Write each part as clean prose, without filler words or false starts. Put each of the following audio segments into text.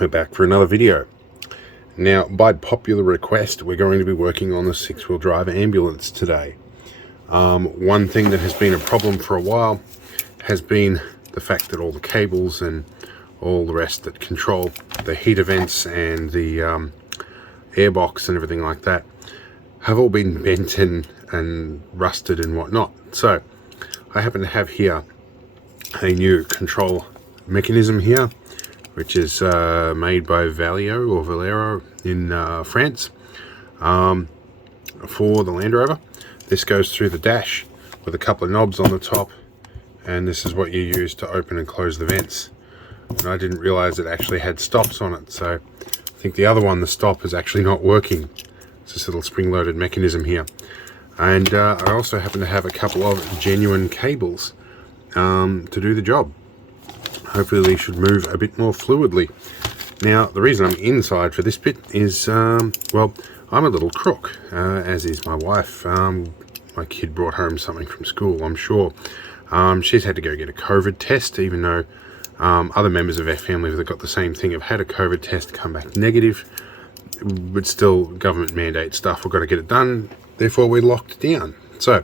We're back for another video. Now, by popular request, we're going to be working on the 6-wheel drive ambulance today. One thing that has been a problem for a while has been the fact that all the cables and all the rest that control the heater vents and the airbox and everything like that have all been bent and rusted and whatnot. So I happen to have here a new control mechanism here, which is made by Valeo in France for the Land Rover. This goes through the dash with a couple of knobs on the top, and this is what you use to open and close the vents. And I didn't realize it actually had stops on it, so I think the other one, the stop, is actually not working. It's this little spring-loaded mechanism here. And I also happen to have a couple of genuine cables to do the job. Hopefully they should move a bit more fluidly. Now, the reason I'm inside for this bit is, well, I'm a little crook, as is my wife. My kid brought home something from school, I'm sure. She's had to go get a COVID test, even though other members of our family that got the same thing have had a COVID test come back negative. But still, government mandate stuff, we've got to get it done. Therefore, we're locked down. So,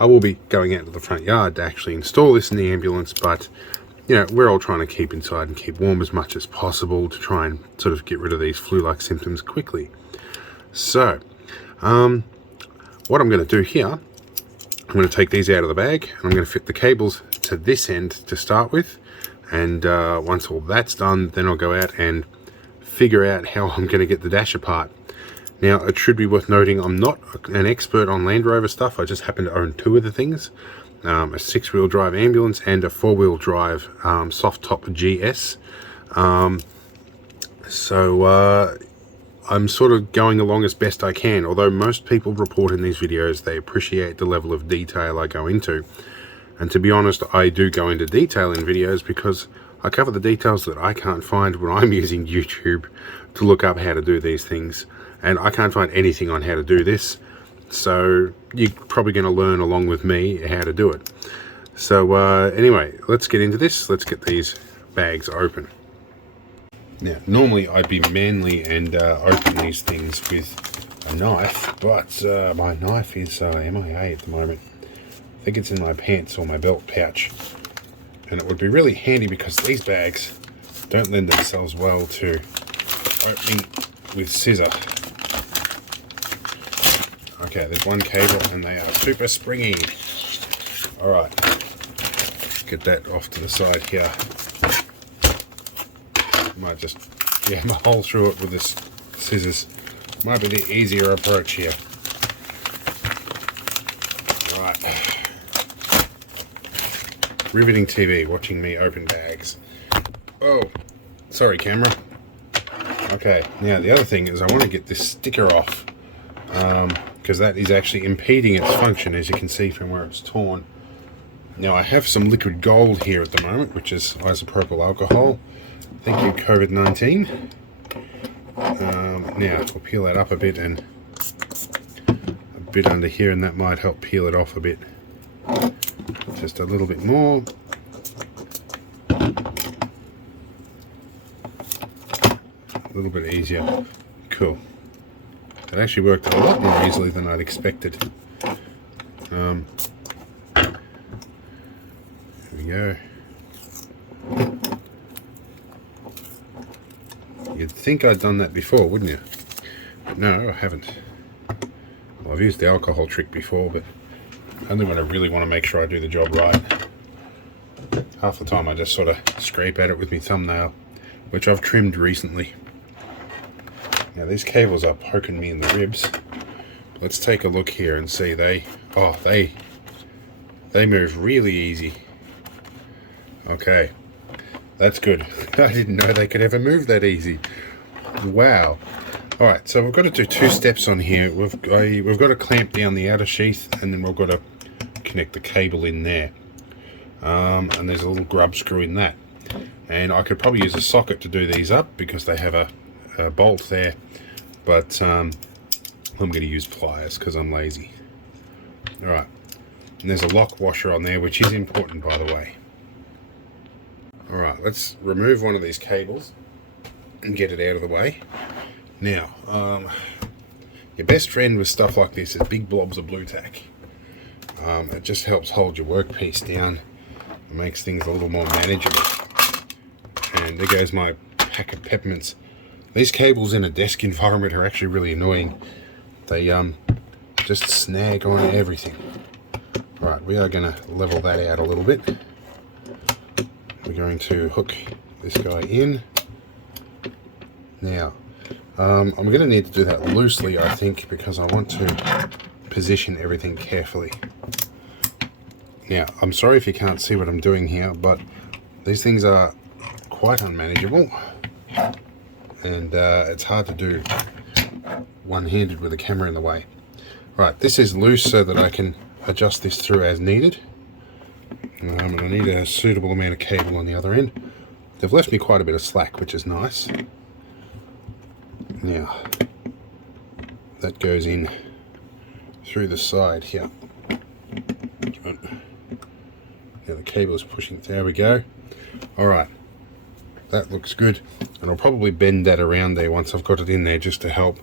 I will be going out to the front yard to actually install this in the ambulance, but you know, we're all trying to keep inside and keep warm as much as possible to try and sort of get rid of these flu-like symptoms quickly. So, what I'm going to do here, I'm going to take these out of the bag, and I'm going to fit the cables to this end to start with, and once all that's done, then I'll go out and figure out how I'm going to get the dash apart. Now, it should be worth noting I'm not an expert on Land Rover stuff. I just happen to own two of the things. A 6-wheel drive ambulance and a 4-wheel drive soft top GS. So I'm sort of going along as best I can, although most people report in these videos they appreciate the level of detail I go into. And to be honest, I do go into detail in videos because I cover the details that I can't find when I'm using YouTube to look up how to do these things. And I can't find anything on how to do this. So you're probably going to learn along with me how to do it. So anyway, let's get into this. Let's get these bags open. Now, normally I'd be manly and open these things with a knife, but my knife is MIA at the moment. I think it's in my pants or my belt pouch. And it would be really handy because these bags don't lend themselves well to opening with scissor. Okay, there's one cable and they are super springy. Alright, get that off to the side here. Might just jam a hole through it with this scissors. Might be the easier approach here. Alright. Riveting TV, watching me open bags. Oh, sorry camera. Okay, now the other thing is I want to get this sticker off. Because that is actually impeding its function, as you can see from where it's torn. Now I have some liquid gold here at the moment, which is isopropyl alcohol. Thank you, COVID-19. Now we'll peel that up a bit and a bit under here, and that might help peel it off a bit. Just a little bit more. A little bit easier. Cool. It actually worked a lot more easily than I'd expected. There we go. You'd think I'd done that before, wouldn't you? But no, I haven't. Well, I've used the alcohol trick before, but only when I really want to make sure I do the job right. Half the time I just sort of scrape at it with my thumbnail, which I've trimmed recently. Now these cables are poking me in the ribs. Let's take a look here and see. They move really easy. Okay, that's good. I didn't know they could ever move that easy. Wow. All right, so we've got to do two steps on here. We've got to clamp down the outer sheath, and then we've got to connect the cable in there. And there's a little grub screw in that. And I could probably use a socket to do these up because they have a bolt there, but I'm going to use pliers because I'm lazy. Alright, and there's a lock washer on there, which is important, by the way. Alright, let's remove one of these cables. and get it out of the way. Now, your best friend with stuff like this is big blobs of blue tack. It just helps hold your workpiece down and makes things a little more manageable. And there goes my pack of peppermints. These cables in a desk environment are actually really annoying. They just snag on everything. Right, we are going to level that out a little bit. We're going to hook this guy in. Now, I'm going to need to do that loosely, I think, because I want to position everything carefully. Now, I'm sorry if you can't see what I'm doing here, but these things are quite unmanageable, and it's hard to do one-handed with the camera in the way. Right, this is loose so that I can adjust this through as needed. And I need a suitable amount of cable on the other end. They've left me quite a bit of slack, which is nice. Now, that goes in through the side here. Now the cable is pushing, there we go. Alright, that looks good. And I'll probably bend that around there once I've got it in there just to help.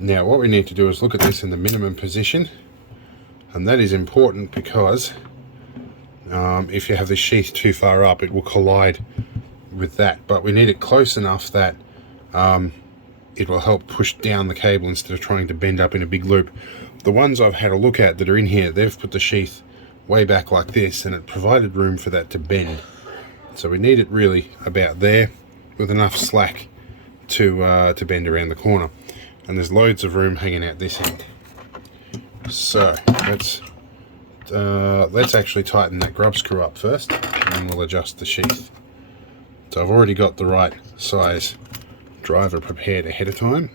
Now what we need to do is look at this in the minimum position. And that is important because if you have the sheath too far up, it will collide with that. But we need it close enough that it will help push down the cable instead of trying to bend up in a big loop. The ones I've had a look at that are in here, they've put the sheath way back like this, and it provided room for that to bend. So we need it really about there with enough slack to bend around the corner. And there's loads of room hanging out this end. So let's actually tighten that grub screw up first, and then we'll adjust the sheath. So I've already got the right size driver prepared ahead of time,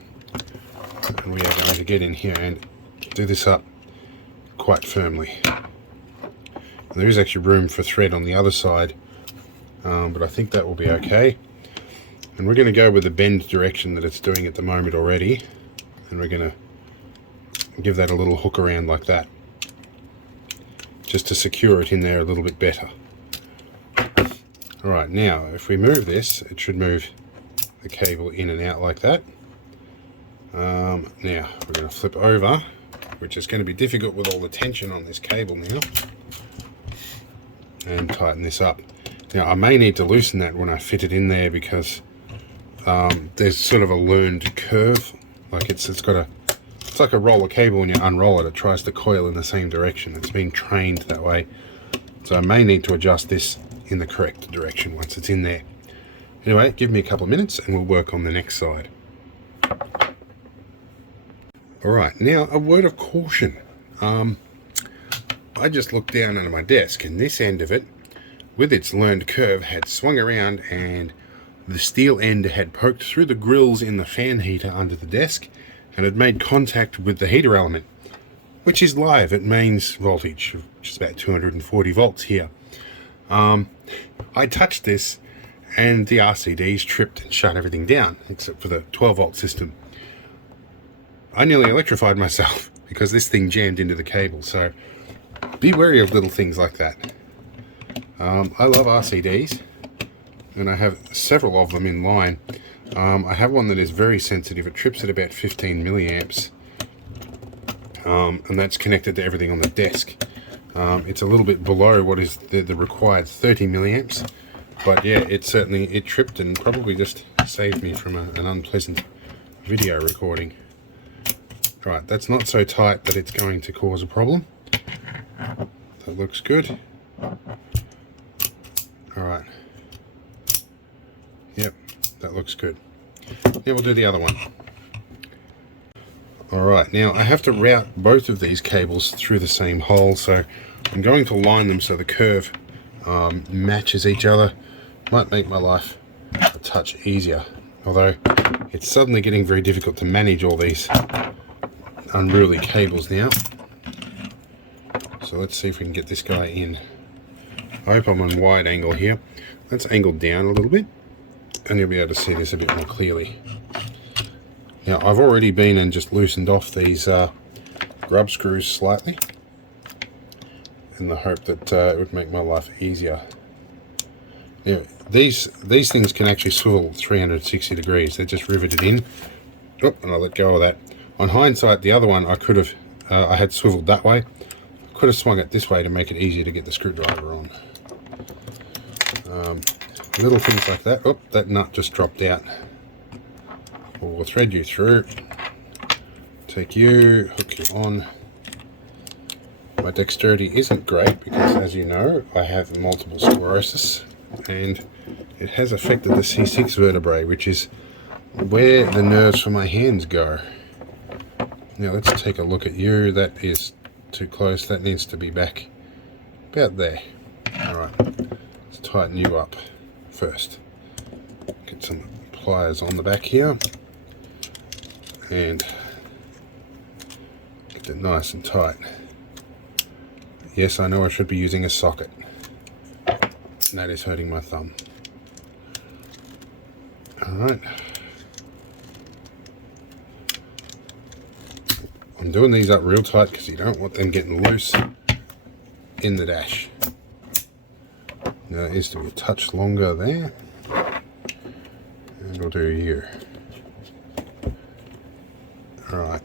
and we are going to get in here and do this up quite firmly. And there is actually room for thread on the other side, but I think that will be okay. And we're going to go with the bend direction that it's doing at the moment already, and we're going to give that a little hook around like that, just to secure it in there a little bit better. Alright, now if we move this, it should move the cable in and out like that. Now we're going to flip over, which is going to be difficult with all the tension on this cable now, and tighten this up. Now I may need to loosen that when I fit it in there, because there's sort of a learned curve, like it's like a roller cable. When you unroll it, it tries to coil in the same direction. It's been trained that way, so I may need to adjust this in the correct direction once it's in there. Anyway, give me a couple of minutes and we'll work on the next side. Alright, now a word of caution. I just looked down under my desk, and this end of it, with its learned curve, had swung around, and the steel end had poked through the grills in the fan heater under the desk and had made contact with the heater element, which is live at mains voltage, which is about 240 volts here. I touched this and the RCDs tripped and shut everything down except for the 12 volt system. I nearly electrified myself because this thing jammed into the cable, so be wary of little things like that. I love RCDs, and I have several of them in line. I have one that is very sensitive. It trips at about 15 milliamps, and that's connected to everything on the desk. It's a little bit below what is the required 30 milliamps, but yeah, it tripped and probably just saved me from an unpleasant video recording. Right, that's not so tight that it's going to cause a problem. That looks good. Alright. Yep, that looks good. Now we'll do the other one. Alright, now I have to route both of these cables through the same hole, so I'm going to line them so the curve matches each other. Might make my life a touch easier, although it's suddenly getting very difficult to manage all these unruly cables now. So let's see if we can get this guy in. I hope I'm on wide angle here. Let's angle down a little bit, and you'll be able to see this a bit more clearly. Now I've already been and just loosened off these grub screws slightly in the hope that it would make my life easier. Yeah, these things can actually swivel 360 degrees. They're just riveted in. Oh, and I let go of that. On hindsight, the other one I could have, I had swiveled that way. I could have swung it this way to make it easier to get the screwdriver on. Little things like that. Oh, that nut just dropped out. We'll thread you through. Take you, hook you on. My dexterity isn't great because, as you know, I have multiple sclerosis and it has affected the C6 vertebrae, which is where the nerves for my hands go. Now let's take a look at you. That is too close. That needs to be back about there. Alright, let's tighten you up first. Get some pliers on the back here and get it nice and tight. Yes, I know I should be using a socket. And that is hurting my thumb. Alright. I'm doing these up real tight because you don't want them getting loose in the dash. Now it needs to be a touch longer there. And we'll do you. Alright.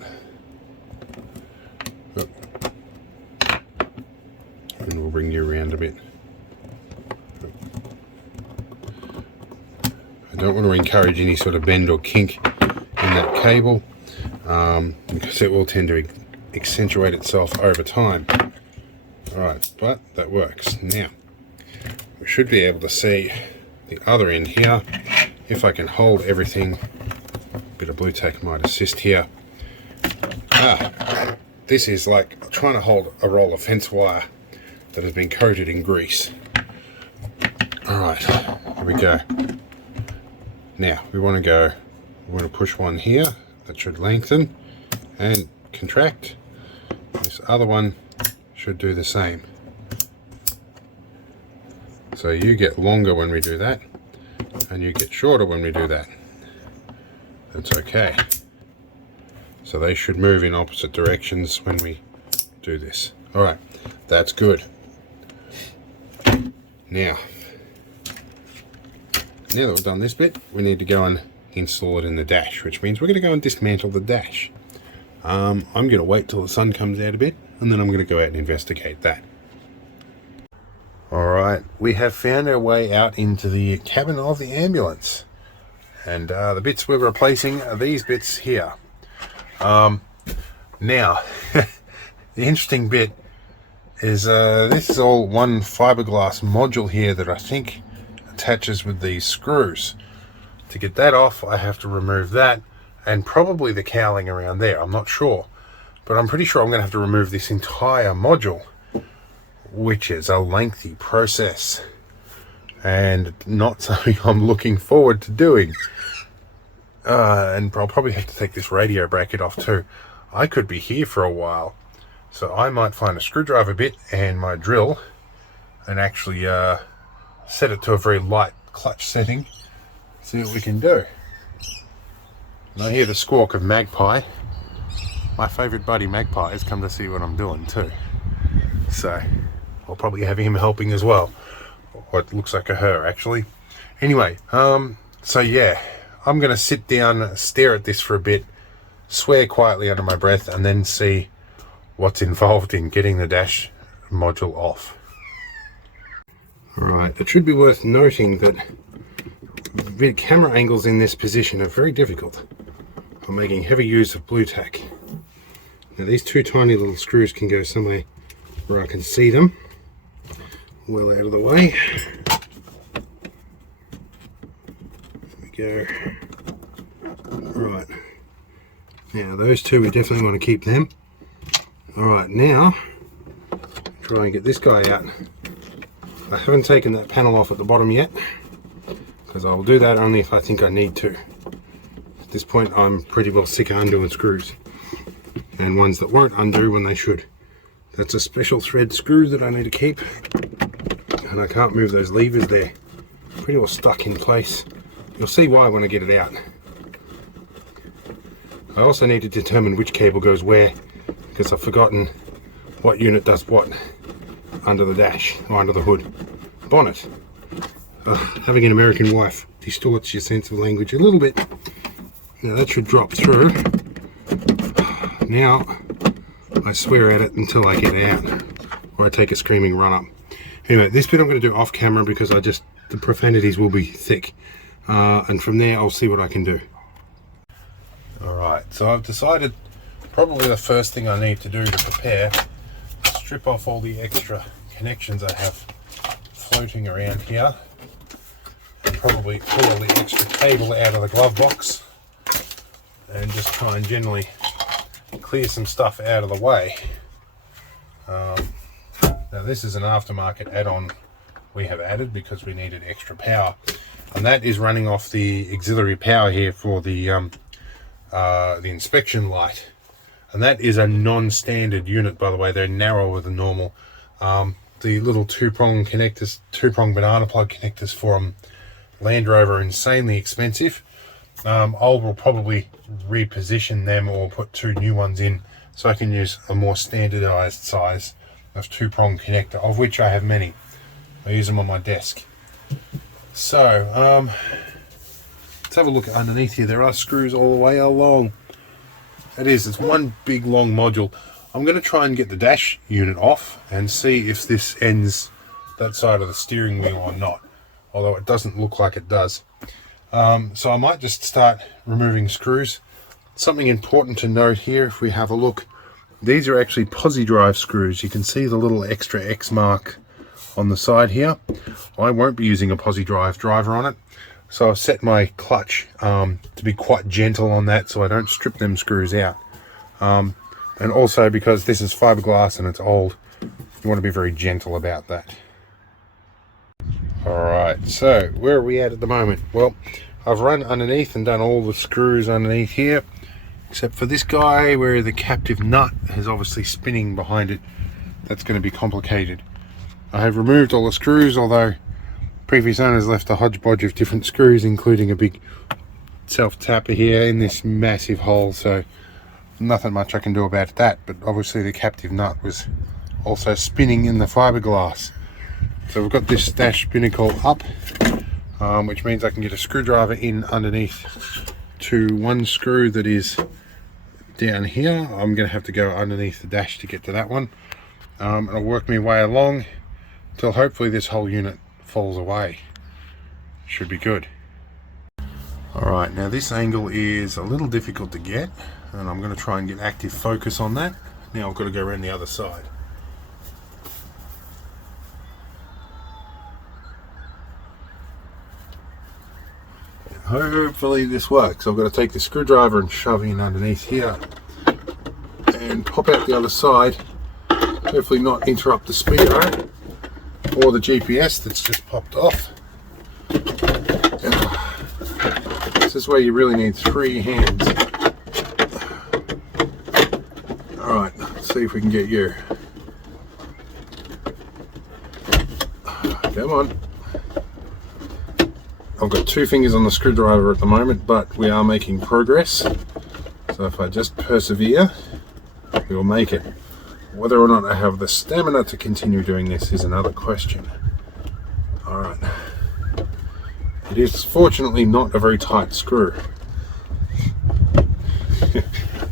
And we'll bring you around a bit. I don't want to encourage any sort of bend or kink in that cable because it will tend to accentuate itself over time. Alright, but that works. Now, we should be able to see the other end here. If I can hold everything, a bit of blue tack might assist here. This is like trying to hold a roll of fence wire that has been coated in grease. Alright, here we go. Now we want to push one here that should lengthen and contract. This other one should do the same. So you get longer when we do that and you get shorter when we do that. That's okay. So they should move in opposite directions when we do this. Alright, that's good. Now that we've done this bit, we need to go and install it in the dash, which means we're going to go and dismantle the dash. I'm going to wait till the sun comes out a bit, and then I'm going to go out and investigate that. Alright, we have found our way out into the cabin of the ambulance. And the bits we're replacing are these bits here. Now, the interesting bit is this is all one fiberglass module here that I think attaches with these screws. To get that off, I have to remove that and probably the cowling around there. I'm not sure, but I'm pretty sure I'm going to have to remove this entire module, which is a lengthy process and not something I'm looking forward to doing. And I'll probably have to take this radio bracket off too. I could be here for a while, so I might find a screwdriver bit and my drill and actually set it to a very light clutch setting, see what we can do. And I hear the squawk of Magpie. My favourite buddy Magpie has come to see what I'm doing too, so I'll probably have him helping as well, or it looks like a her actually. Anyway, so yeah, I'm going to sit down, stare at this for a bit, swear quietly under my breath, and then see what's involved in getting the dash module off. Alright, it should be worth noting that the camera angles in this position are very difficult. I'm making heavy use of blue tack. Now these two tiny little screws can go somewhere where I can see them. Well out of the way. There we go. Right. Now those two, we definitely want to keep them. Alright, now try and get this guy out. I haven't taken that panel off at the bottom yet, because I'll do that only if I think I need to. At this point I'm pretty well sick of undoing screws, and ones that won't undo when they should. That's a special thread screw that I need to keep, and I can't move those levers there. Pretty well stuck in place. You'll see why when I get it out. I also need to determine which cable goes where, because I've forgotten what unit does what under the dash, or under the hood bonnet. Having an American wife distorts your sense of language a little bit. Now that should drop through. Now I swear at it until I get out, or I take a screaming run up. Anyway, this bit I'm going to do off camera because the profanities will be thick, and from there I'll see what I can do. Alright, so I've decided probably the first thing I need to do to prepare is strip off all the extra connections I have floating around here, and probably pull all the extra cable out of the glove box and just try and generally clear some stuff out of the way. Now this is an aftermarket add-on we have added because we needed extra power, and that is running off the auxiliary power here for the inspection light, and that is a non-standard unit, by the way. They're narrower than normal. The little two-prong connectors, two-prong banana plug connectors for Land Rover are insanely expensive. I will probably reposition them or put two new ones in so I can use a more standardized size of two-prong connector, of which I have many. I use them on my desk. So let's have a look underneath here. There are screws all the way along. It's one big long module. I'm going to try and get the dash unit off and see if this ends that side of the steering wheel or not, although it doesn't look like it does. So I might just start removing screws. Something important to note here, if we have a look, these are actually posi drive screws. You can see the little extra X mark on the side here. I won't be using a posi drive driver on it, so I've set my clutch to be quite gentle on that so I don't strip them screws out. And also because this is fiberglass and it's old, you want to be very gentle about that. Alright, so where are we at the moment? Well, I've run underneath and done all the screws underneath here, except for this guy where the captive nut is obviously spinning behind it. That's going to be complicated. I have removed all the screws, although previous owners left a hodgepodge of different screws, including a big self-tapper here in this massive hole, so nothing much I can do about that. But obviously the captive nut was also spinning in the fiberglass. So we've got this dash binnacle up, which means I can get a screwdriver in underneath to one screw that is down here. I'm going to have to go underneath the dash to get to that one. And I'll work my way along till hopefully this whole unit falls away. Should be good. Alright, now this angle is a little difficult to get, and I'm going to try and get active focus on that. Now I've got to go around the other side. Hopefully this works. I've got to take the screwdriver and shove in underneath here and pop out the other side. Hopefully not interrupt the speedo or the GPS that's just popped off. This is where you really need three hands. Alright, let's see if we can get you. Come on. I've got two fingers on the screwdriver at the moment, but we are making progress. So if I just persevere, we will make it. Whether or not I have the stamina to continue doing this is another question. Alright. It is fortunately not a very tight screw.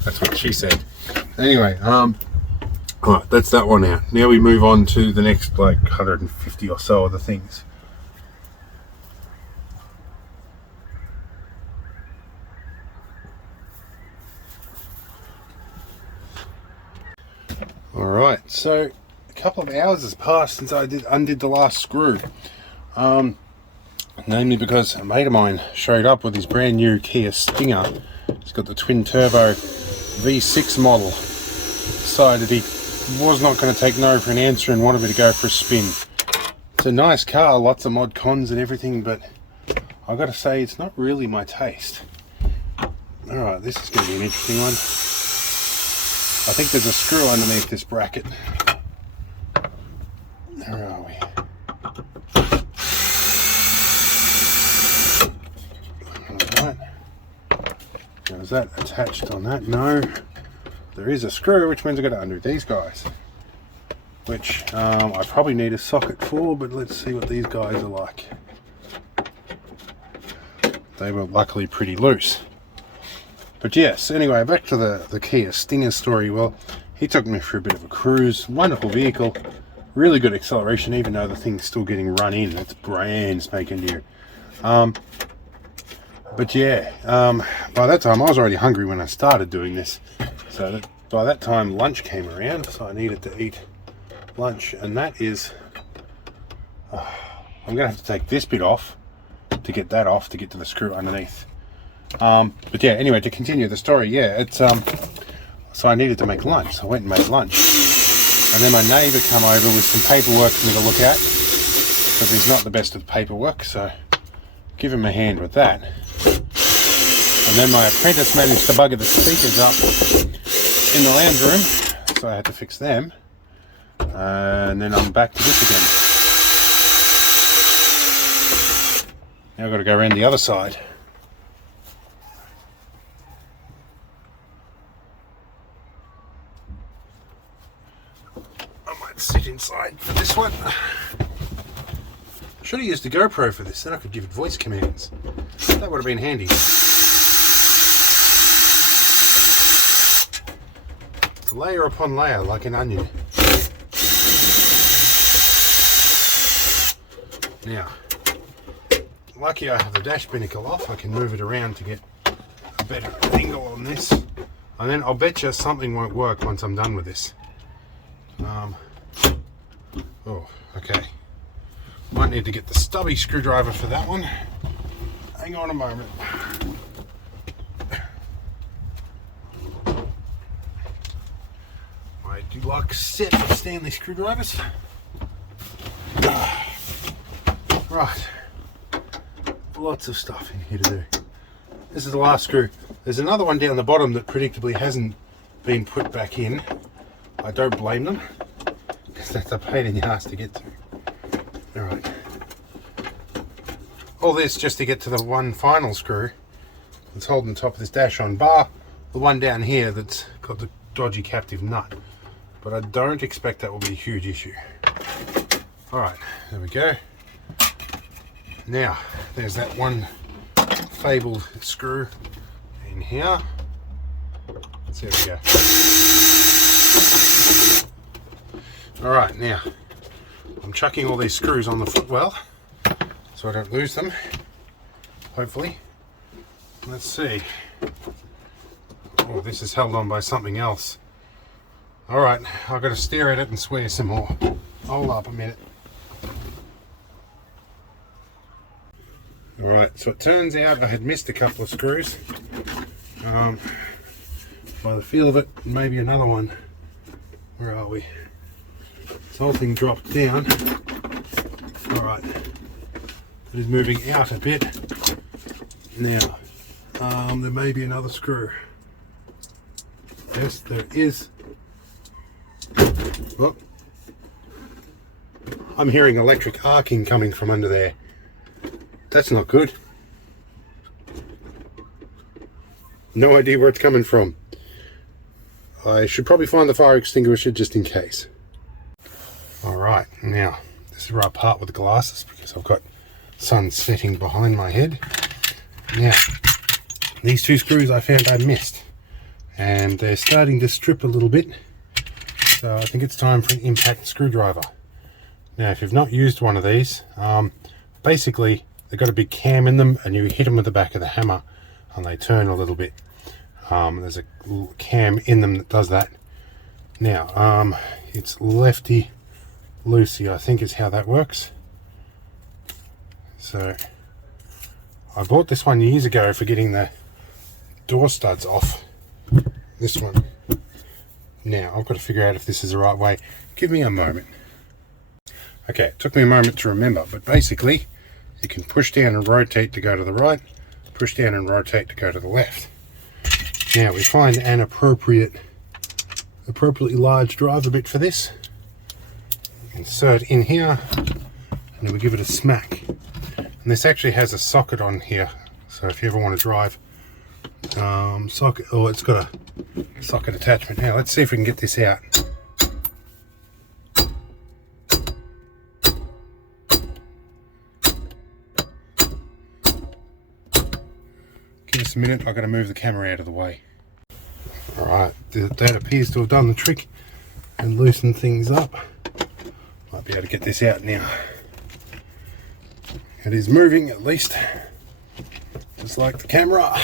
That's what she said. Anyway, alright, that's that one out. Now we move on to the next like 150 or so other things. Alright, so a couple of hours has passed since I undid the last screw. Namely because a mate of mine showed up with his brand new Kia Stinger. He's got the twin turbo V6 model. Decided he was not going to take no for an answer and wanted me to go for a spin. It's a nice car, lots of mod cons and everything, but I've got to say it's not really my taste. Alright, this is going to be an interesting one. I think there's a screw underneath this bracket. Where are we? Alright. Now is that attached on that? No. There is a screw, which means I've got to undo these guys. Which I probably need a socket for, but let's see what these guys are like. they were luckily pretty loose. But yes, anyway, back to the Kia Stinger story. Well, he took me for a bit of a cruise. Wonderful vehicle, really good acceleration, even though the thing's still getting run in. It's brand spanking new. But yeah, by that time I was already hungry when I started doing this. So by that time lunch came around, so I needed to eat lunch, and that is, I'm gonna have to take this bit off to get that off to get to the screw underneath. But yeah, anyway, to continue the story, yeah, it's so I needed to make lunch, so I went and made lunch, and then my neighbour come over with some paperwork for me to look at, because he's not the best of paperwork, so give him a hand with that. And then my apprentice managed to bugger the speakers up in the lounge room, so I had to fix them. And then I'm back to this again. Now I've got to go around the other side. I might sit inside for this one. Should have used a GoPro for this, then I could give it voice commands. That would have been handy. It's layer upon layer like an onion. Now, lucky I have the dash binnacle off. I can move it around to get a better angle on this. And then I'll bet you something won't work once I'm done with this. Oh, okay. Might need to get the stubby screwdriver for that one. Hang on a moment. My deluxe set of Stanley screwdrivers. Right. Lots of stuff in here to do. This is the last screw. There's another one down the bottom that predictably hasn't been put back in. I don't blame them, because that's a pain in the ass to get to. Alright. All this just to get to the one final screw that's holding the top of this dash on, bar the one down here that's got the dodgy captive nut. But I don't expect that will be a huge issue. Alright, there we go. Now, there's that one fabled screw in here. So there we go. Alright, now I'm chucking all these screws on the footwell so I don't lose them, hopefully. Let's see. Oh, this is held on by something else. Alright, I've got to stare at it and swear some more. Hold up a minute. Alright, so it turns out I had missed a couple of screws. By the feel of it, maybe another one. Where are we? This whole thing dropped down. Alright, it is moving out a bit. Now, there may be another screw. Yes, there is. Oh. I'm hearing electric arcing coming from under there. That's not good. No idea where it's coming from. I should probably find the fire extinguisher just in case. Alright, now this is where I part with the glasses because I've got sun setting behind my head. Now, these two screws I found I missed, and they're starting to strip a little bit, so I think it's time for an impact screwdriver. Now, if you've not used one of these, basically they've got a big cam in them and you hit them with the back of the hammer and they turn a little bit. There's a little cam in them that does that. Now, it's lefty loosey, I think is how that works. So I bought this one years ago for getting the door studs off. This one. Now I've got to figure out if this is the right way. Give me a moment. Okay, it took me a moment to remember, but basically you can push down and rotate to go to the right, push down and rotate to go to the left. Now we find an appropriately large driver bit for this. Insert in here, and then we give it a smack. And this actually has a socket on here, so if you ever want to drive socket, oh, it's got a socket attachment. Now let's see if we can get this out. just a minute, I've got to move the camera out of the way. Alright, that appears to have done the trick and loosened things up. Might be able to get this out now. It is moving at least, just like the camera.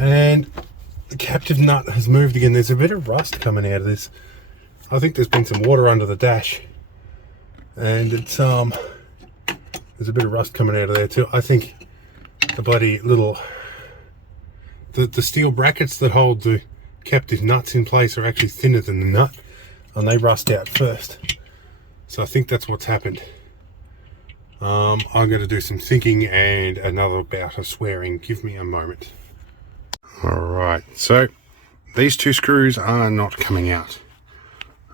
And the captive nut has moved again. There's a bit of rust coming out of this. I think there's been some water under the dash, and it's there's a bit of rust coming out of there too. I think the bloody little the steel brackets that hold the captive nuts in place are actually thinner than the nut, and they rust out first. So I think that's what's happened. I'm going to do some thinking and another bout of swearing. Give me a moment. Alright, so these two screws are not coming out.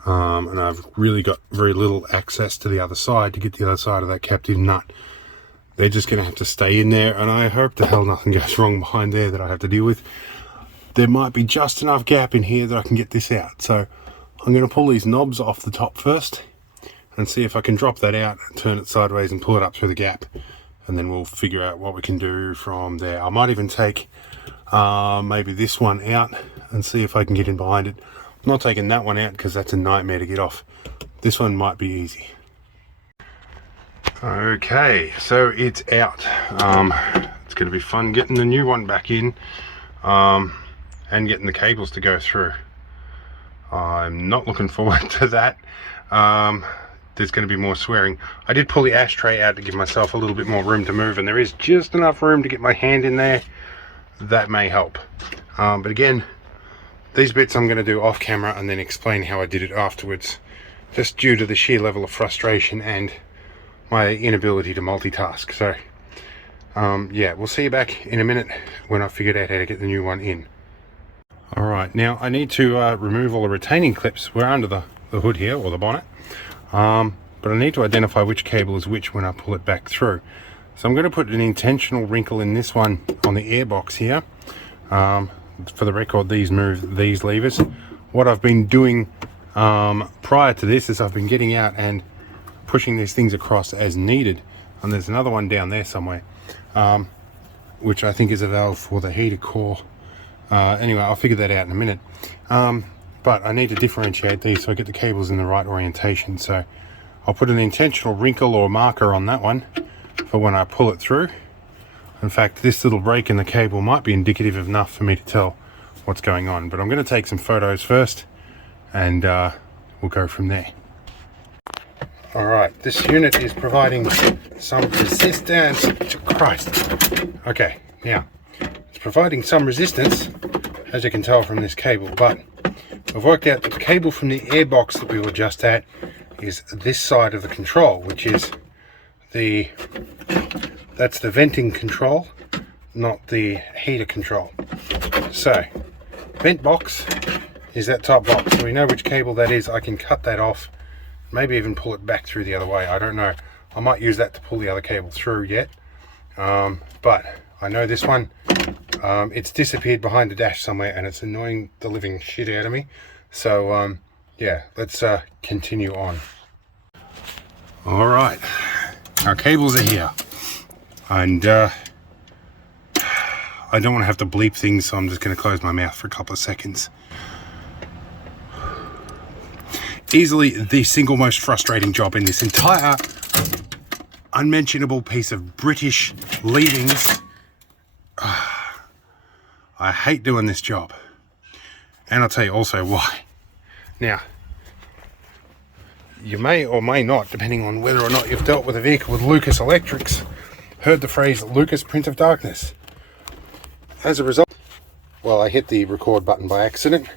And I've really got very little access to the other side to get the other side of that captive nut. They're just going to have to stay in there, and I hope to hell nothing goes wrong behind there that I have to deal with. There might be just enough gap in here that I can get this out. So I'm going to pull these knobs off the top first and see if I can drop that out and turn it sideways and pull it up through the gap, and then we'll figure out what we can do from there. I might even take maybe this one out and see if I can get in behind it. I'm not taking that one out because that's a nightmare to get off. This one might be easy. Okay, so it's out. It's going to be fun getting the new one back in and getting the cables to go through. I'm not looking forward to that. There's going to be more swearing. I did pull the ashtray out to give myself a little bit more room to move, and there is just enough room to get my hand in there. That may help. But again, these bits I'm going to do off camera and then explain how I did it afterwards, just due to the sheer level of frustration and my inability to multitask. So yeah, we'll see you back in a minute when I've figured out how to get the new one in. Alright, now I need to remove all the retaining clips. We're under the hood here, or the bonnet. But I need to identify which cable is which when I pull it back through. So I'm going to put an intentional wrinkle in this one on the airbox here. For the record, these move these levers. What I've been doing prior to this is I've been getting out and pushing these things across as needed. And there's another one down there somewhere, which I think is a valve for the heater core. Anyway, I'll figure that out in a minute. But I need to differentiate these so I get the cables in the right orientation. So I'll put an intentional wrinkle or marker on that one for when I pull it through. In fact, this little break in the cable might be indicative enough for me to tell what's going on. But I'm going to take some photos first, and we'll go from there. Alright, this unit is providing some resistance. Christ. Okay, now, it's providing some resistance, as you can tell from this cable, but I've worked out that the cable from the airbox that we were just at is this side of the control, which is that's the venting control, not the heater control. So, vent box is that top box. So we know which cable that is. I can cut that off, maybe even pull it back through the other way. I don't know. I might use that to pull the other cable through yet. But I know this one, it's disappeared behind the dash somewhere, and it's annoying the living shit out of me. So yeah, let's continue on. All right, our cables are here, and I don't want to have to bleep things, so I'm just going to close my mouth for a couple of seconds. Easily the single most frustrating job in this entire unmentionable piece of British leavings. I hate doing this job, and I'll tell you also why. Now, you may or may not, depending on whether or not you've dealt with a vehicle with Lucas Electrics, heard the phrase Lucas Print of Darkness. As a result, well, I hit the record button by accident.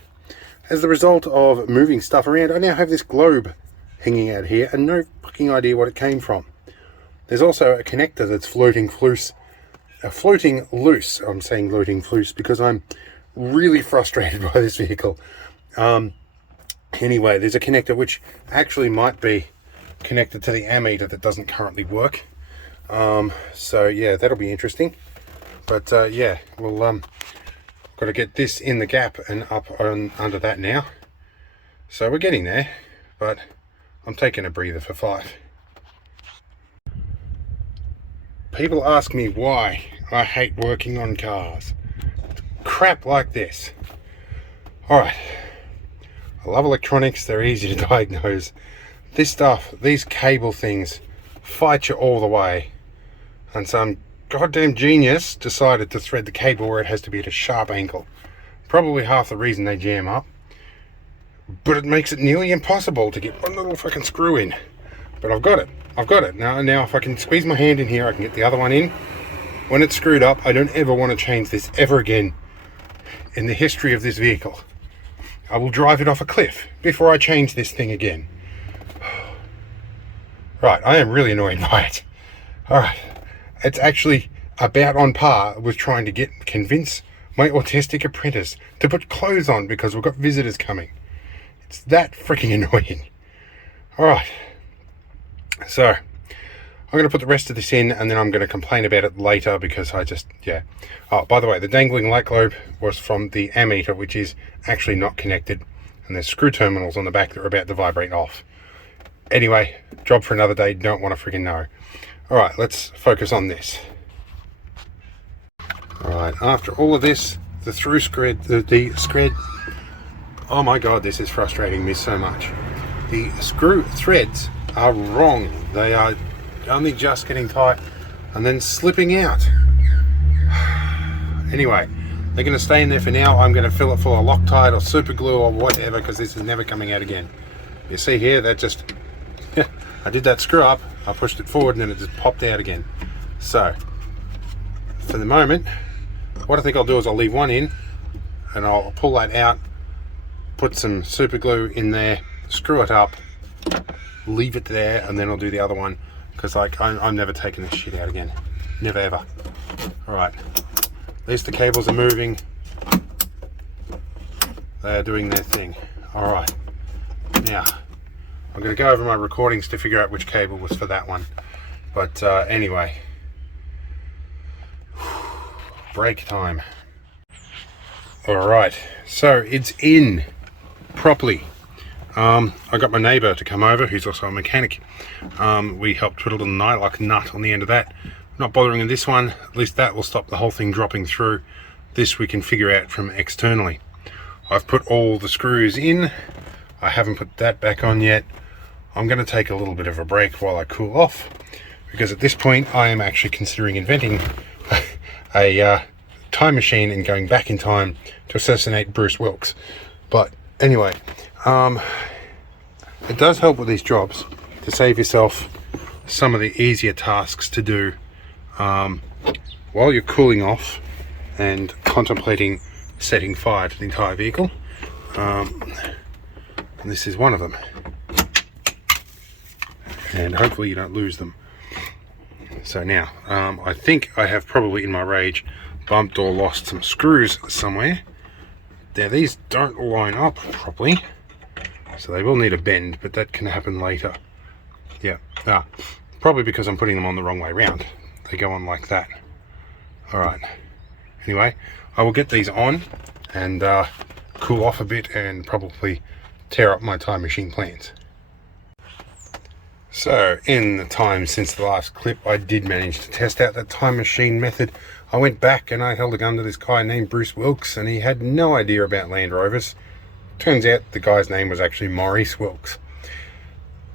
As the result of moving stuff around, I now have this globe hanging out here and no fucking idea what it came from. There's also a connector that's floating loose. I'm saying floating loose because I'm really frustrated by this vehicle. Anyway, there's a connector which actually might be connected to the ammeter that doesn't currently work. So yeah, that'll be interesting. But yeah, we'll got to get this in the gap and up on under that now. So we're getting there, but I'm taking a breather for 5. People ask me why I hate working on cars. Crap like this. Alright, I love electronics, they're easy to diagnose. This stuff, these cable things, fight you all the way. And some goddamn genius decided to thread the cable where it has to be at a sharp angle. Probably half the reason they jam up. But it makes it nearly impossible to get one little fucking screw in. But I've got it. Now if I can squeeze my hand in here, I can get the other one in. When it's screwed up, I don't ever want to change this ever again in the history of this vehicle. I will drive it off a cliff before I change this thing again. Right, I am really annoyed by it. Alright, it's actually about on par with trying to convince my autistic apprentice to put clothes on because we've got visitors coming. It's that freaking annoying. Alright, so I'm going to put the rest of this in and then I'm going to complain about it later because Oh, by the way, the dangling light globe was from the ammeter, which is actually not connected, and there's screw terminals on the back that are about to vibrate off. Anyway, job for another day, don't want to freaking know. Alright, let's focus on this. Alright, after all of this, the scred, oh my god, this is frustrating me so much. The screw threads are wrong. They are only just getting tight and then slipping out. Anyway, they're going to stay in there for now. I'm going to fill it full of Loctite or super glue or whatever because this is never coming out again. You see here, that just, I did that screw up, I pushed it forward and then it just popped out again. So, for the moment, what I think I'll do is I'll leave one in and I'll pull that out, put some super glue in there, screw it up, leave it there, and then I'll do the other one because I'm never taking this shit out again. Never ever. Alright, at least the cables are moving. They are doing their thing. Alright, now I'm going to go over my recordings to figure out which cable was for that one. But anyway, break time. Alright, so it's in properly. I got my neighbour to come over, who's also a mechanic. We helped put a little nylock nut on the end of that. Not bothering in this one, at least that will stop the whole thing dropping through. This we can figure out from externally. I've put all the screws in. I haven't put that back on yet. I'm going to take a little bit of a break while I cool off, because at this point I am actually considering inventing a time machine and going back in time to assassinate Bruce Wilkes. But anyway, it does help with these jobs to save yourself some of the easier tasks to do while you're cooling off and contemplating setting fire to the entire vehicle. And this is one of them, and hopefully you don't lose them. So now I think I have probably in my rage bumped or lost some screws somewhere. Now these don't line up properly, so they will need a bend, but that can happen later. Yeah, probably because I'm putting them on the wrong way round. They go on like that. Alright, anyway, I will get these on and cool off a bit and probably tear up my time machine plans. So in the time since the last clip, I did manage to test out that time machine method. I went back and I held a gun to this guy named Bruce Wilkes, and he had no idea about Land Rovers. Turns out the guy's name was actually Maurice Wilkes.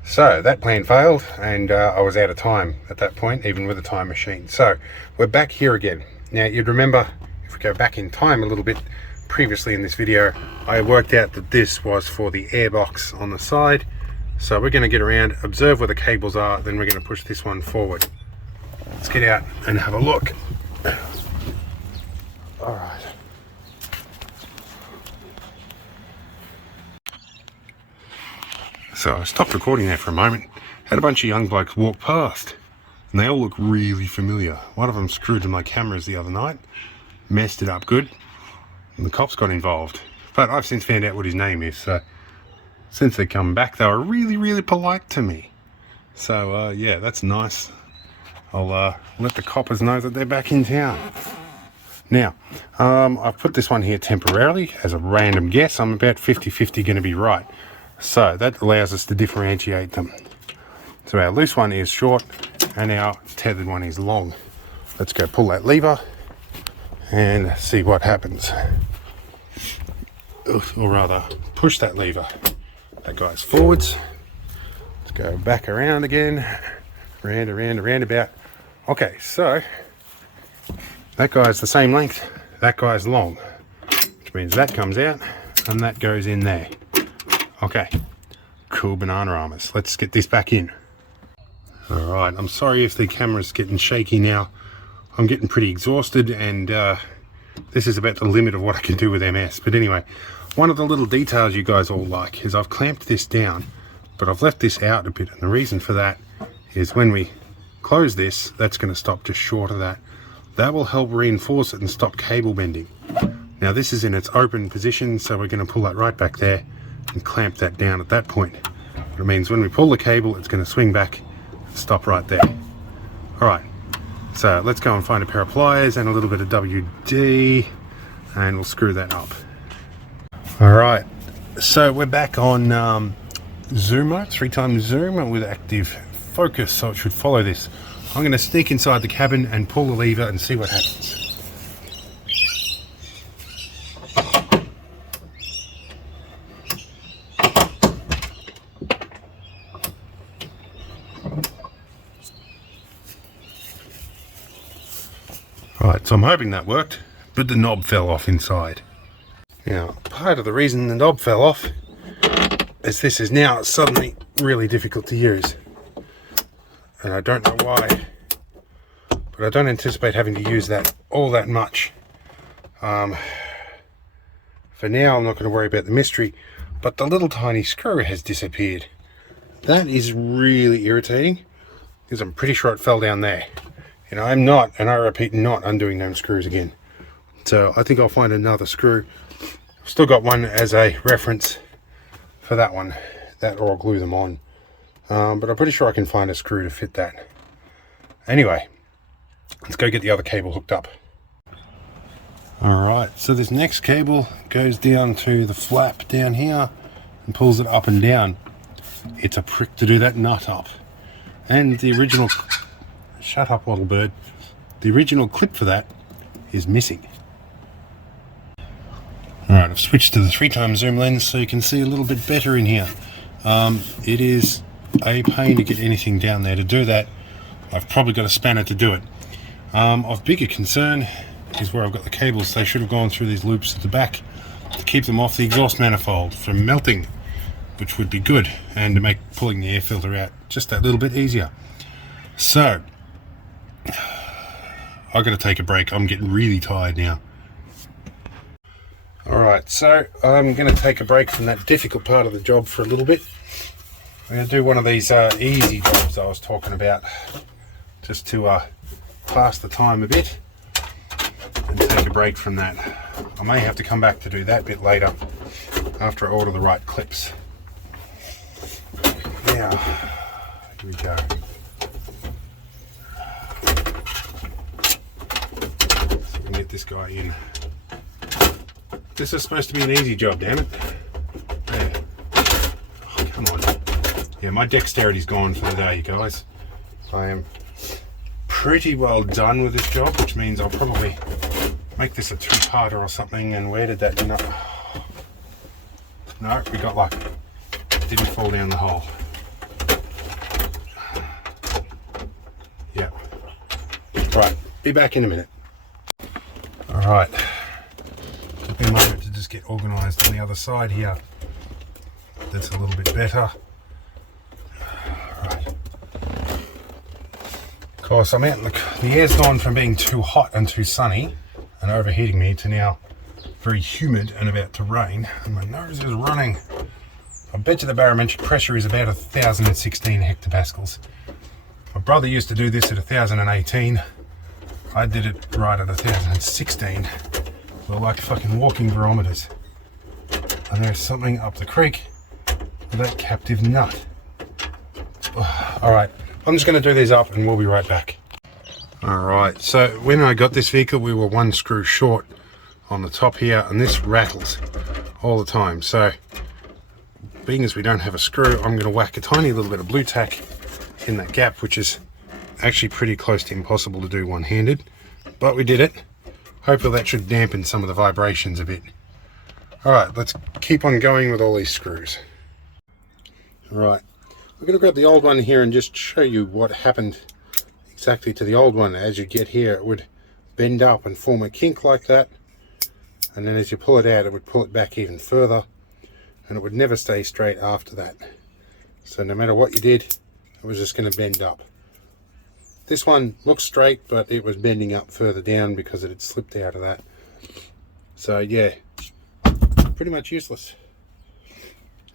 So that plan failed, and I was out of time at that point, even with a time machine. So we're back here again. Now you'd remember, if we go back in time a little bit, previously in this video, I worked out that this was for the airbox on the side. So we're going to get around, observe where the cables are, then we're going to push this one forward. Let's get out and have a look. All right. So I stopped recording there for a moment, had a bunch of young blokes walk past, and they all look really familiar. One of them screwed to my cameras the other night, messed it up good, and the cops got involved. But I've since found out what his name is, so since they come back, they were really, really polite to me. So yeah, that's nice. I'll let the coppers know that they're back in town. Now, I've put this one here temporarily as a random guess. I'm about 50-50 going to be right. So that allows us to differentiate them. So our loose one is short and our tethered one is long. let's go pull that lever and see what happens. Or rather, push that lever. That guy's forwards. Let's go back around again. Around about. Okay, so that guy's the same length, that guy's long, which means that comes out and that goes in there. Okay, cool banana armors. Let's get this back in. Alright, I'm sorry if the camera's getting shaky now. I'm getting pretty exhausted, and this is about the limit of what I can do with MS. But anyway, one of the little details you guys all like is I've clamped this down, but I've left this out a bit, and the reason for that is when we close this, that's going to stop just short of that. That will help reinforce it and stop cable bending. Now this is in its open position, so we're going to pull that right back there and clamp that down at that point. It means when we pull the cable, it's going to swing back and stop right there. Alright, so let's go and find a pair of pliers and a little bit of WD, and we'll screw that up. Alright, so we're back on zoom mode, 3x zoom with active focus, so it should follow this. I'm going to sneak inside the cabin and pull the lever and see what happens. Right, so I'm hoping that worked, but the knob fell off inside. Now, part of the reason the knob fell off is this is now suddenly really difficult to use. And I don't know why, but I don't anticipate having to use that all that much. For now, I'm not going to worry about the mystery, but the little tiny screw has disappeared. That is really irritating, because I'm pretty sure it fell down there. And I'm not, and I repeat, not undoing them screws again. So I think I'll find another screw. I've still got one as a reference for that one, that, or I'll glue them on. But I'm pretty sure I can find a screw to fit that. Anyway, let's go get the other cable hooked up. Alright, so this next cable goes down to the flap down here and pulls it up and down. It's a prick to do that nut up. And the original... Shut up, little bird. The original clip for that is missing. Alright, I've switched to the 3x zoom lens so you can see a little bit better in here. It is a pain to get anything down there. To do that, I've probably got a spanner to do it. Of bigger concern is where I've got the cables. They should have gone through these loops at the back to keep them off the exhaust manifold from melting, which would be good, and to make pulling the air filter out just that little bit easier. So I've got to take a break. I'm getting really tired now. Alright, so I'm going to take a break from that difficult part of the job for a little bit. I'm going to do one of these easy jobs I was talking about, just to pass the time a bit and take a break from that. I may have to come back to do that bit later after I order the right clips. Now, here we go. So we can get this guy in. This is supposed to be an easy job, damn it. There. Oh, come on. Yeah, my dexterity's gone for the day, you guys. I am pretty well done with this job, which means I'll probably make this a two-parter or something. And where did that... No, we got lucky. It didn't fall down the hole. Yeah. Right, be back in a minute. Alright. Took me a moment to just get organised on the other side here. That's a little bit better. Right. Of course, I'm out in the air's gone from being too hot and too sunny and overheating me to now very humid and about to rain, and my nose is running. I bet you the barometric pressure is about 1,016 hectopascals. My brother used to do this at 1,018. I did it right at 1,016. We're like fucking walking barometers. And there's something up the creek with that captive nut. Alright, I'm just going to do these up and we'll be right back. Alright, so when I got this vehicle we were one screw short on the top here, and this rattles all the time. So being as we don't have a screw, I'm going to whack a tiny little bit of blue tack in that gap, which is Actually pretty close to impossible to do one-handed, but we did it. Hopefully that should dampen some of the vibrations a bit. Alright, let's keep on going with all these screws. Alright, we're going to grab the old one here and just show you what happened exactly to the old one. As you get here, it would bend up and form a kink like that, and then as you pull it out, it would pull it back even further, and it would never stay straight after that. So no matter what you did, it was just going to bend up. This one looks straight, but it was bending up further down because it had slipped out of that. So yeah, pretty much useless.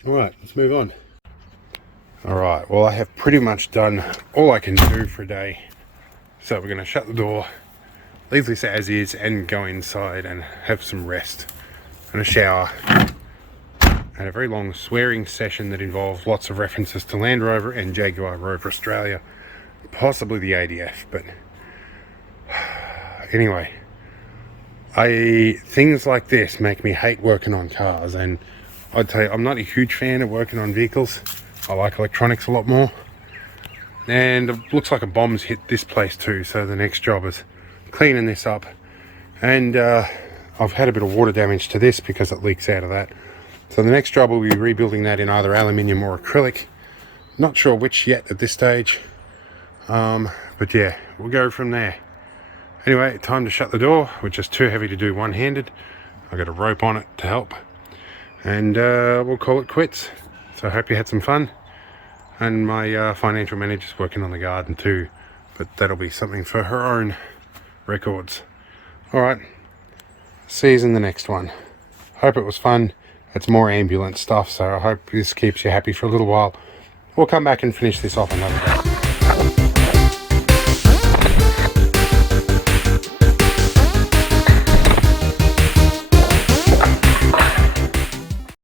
Alright, let's move on. Alright, well I have pretty much done all I can do for a day. So we're going to shut the door, leave this as is, and go inside and have some rest and a shower. And a very long swearing session that involved lots of references to Land Rover and Jaguar Rover Australia. Possibly the ADF, but anyway, things like this make me hate working on cars, and I'd tell you I'm not a huge fan of working on vehicles. I like electronics a lot more, and it looks like a bomb's hit this place too, so the next job is cleaning this up. And I've had a bit of water damage to this because it leaks out of that, so the next job will be rebuilding that in either aluminium or acrylic. Not sure which yet at this stage. But yeah, we'll go from there. Anyway, time to shut the door, which is too heavy to do one-handed. I got a rope on it to help, and we'll call it quits. So I hope you had some fun, and my financial manager's working on the garden too, but that'll be something for her own records. Alright, see you in the next one. Hope it was fun. It's more ambulance stuff, so I hope this keeps you happy for a little while. We'll come back and finish this off another day.